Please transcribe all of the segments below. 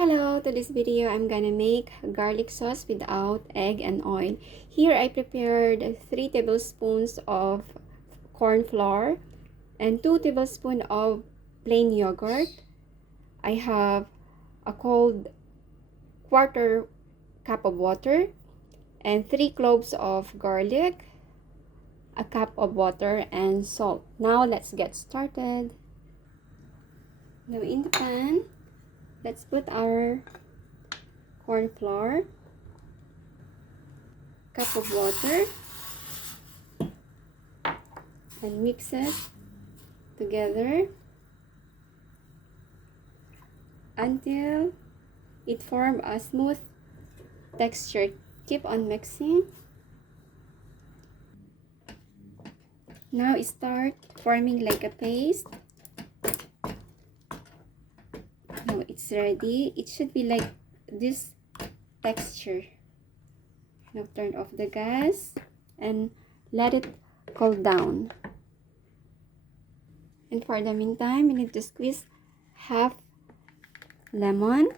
Hello, to this video I'm gonna make garlic sauce without egg and oil. Here I prepared 3 tablespoons of corn flour and 2 tablespoons of plain yogurt. I have a cold quarter cup of water and 3 cloves of garlic, a cup of water and salt. Now let's get started. Now in the pan, let's put our corn flour, cup of water, and mix it together until it forms a smooth texture. Keep on mixing. Now it start forming like a paste. Now it's ready. It should be like this texture. Now turn off the gas and let it cool down. And for the meantime, we need to squeeze half lemon.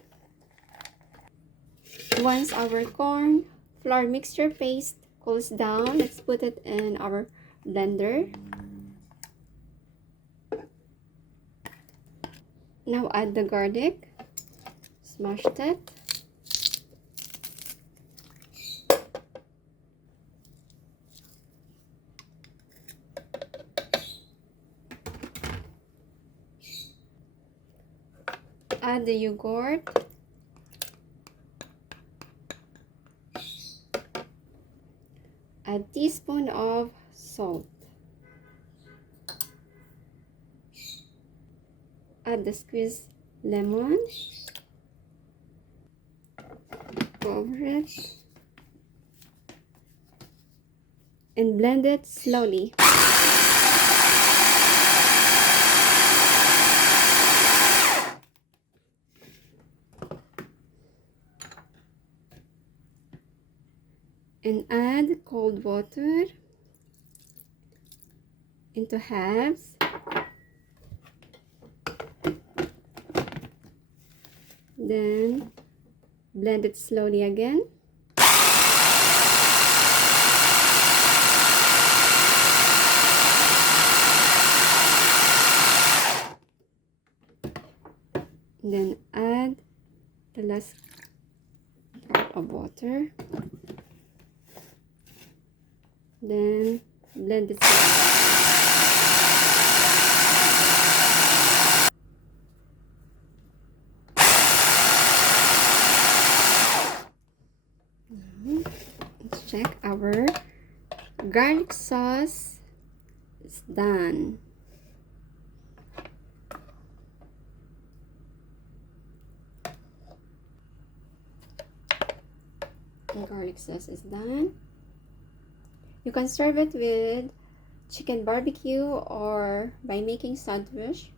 Once our corn flour mixture paste cools down, let's put it in our blender. Now add the garlic, smash it. Add the yogurt. A teaspoon of salt. Add the squeezed lemon. Cover it. And blend it slowly. And add cold water into halves. Then blend it slowly again. Then add the last part of water. Then blend it. Now, let's check our garlic sauce is done. The garlic sauce is done. You can serve it with chicken barbecue or by making sandwich.